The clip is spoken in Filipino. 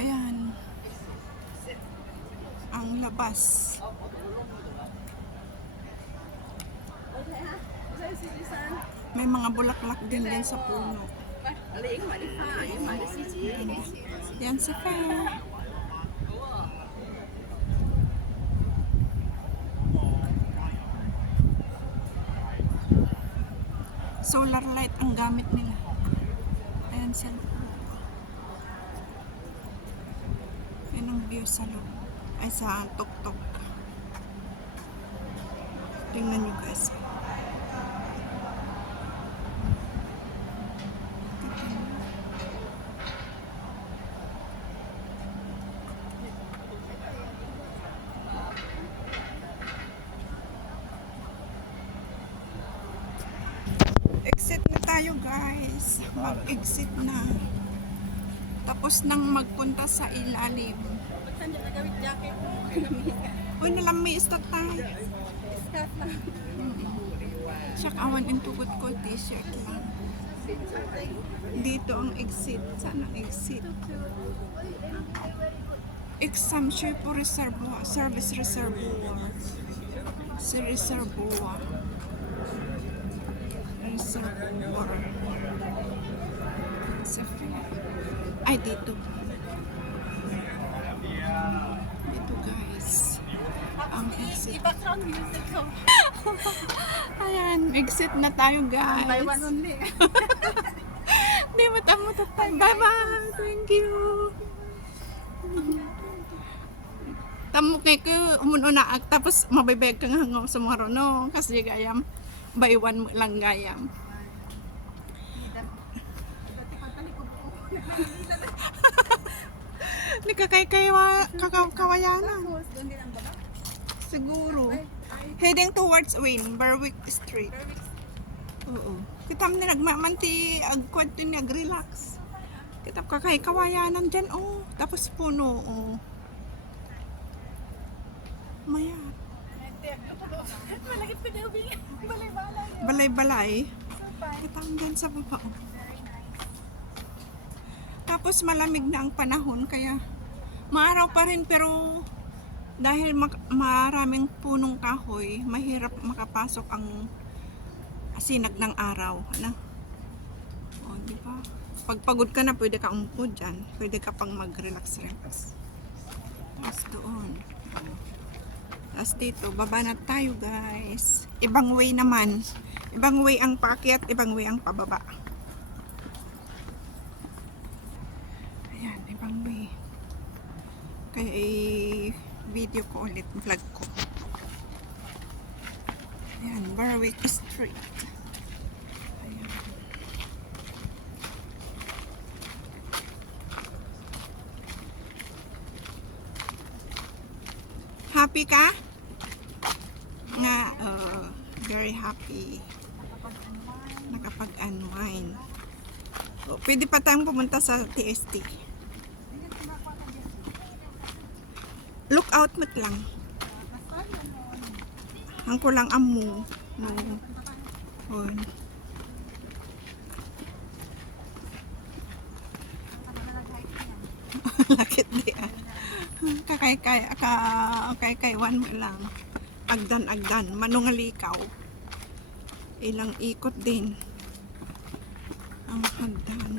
Ayan. Ang labas. May mga bulaklak din sa puno. Yan si Fa. Solar light ang gamit nila. Ayan sila. Yan ang view sa loob. Ay, sa tuk-tuk. Tingnan nyo guys. Exit na tayo guys. Mag-exit na. Tapos nang magpunta sa ilalim. Saan dyan nagawit jacket mo? Uy, nalamis na tayo. Scarf lang. Siyak awan and tugot ko, t-shirt lang. Dito ang exit. Saan ang exit? Exam siya po reservoir. Service reservoir. Si reservoir. Reservoir. Ay, dito. Dito guys. Ang exit. I-background music ko. Ayan, exit na tayo guys. Buy one only. Hindi mo tayo. Bye-bye. Thank you. Tamo kay ko umununa tapos mabaybayag kang hangaw sa mga rono kasi gayam buy one mo lang gayam. Ni kawayanan. Siguro. Heading towards Berwick Street. Oo. Kitam ni nagmamanti agkwad ni nag-relax. Kitam kawayanan dyan oh. Tapos puno oh. Maya. Balay-balay. Kitam dyan sa baba oh. Tapos malamig na ang panahon kaya maaraw pa rin pero dahil maraming punong kahoy, mahirap makapasok ang sinag ng araw. Ano? O, di ba? Pag pagod ka na, pwede ka umupo dyan. Pwede ka pang mag-relax-relax. Tapos doon. Tapos dito, baba na tayo guys. Ibang way naman. Ibang way ang paakyat, ibang way ang pababa. Ayan, ibang way. Kaya video ko ulit, vlog ko. Ayan, Berwick Street. Ayan. Happy ka? Nga, very happy. Nakapag-unwind. So, pwede pa tayong pumunta sa TST. Look out mat lang. Ang kulang amo. No. On. Lakit di ah. Kakay-kaywan mo lang. Agdan. Manungalikaw. Ilang ikot din. Ang hagdan.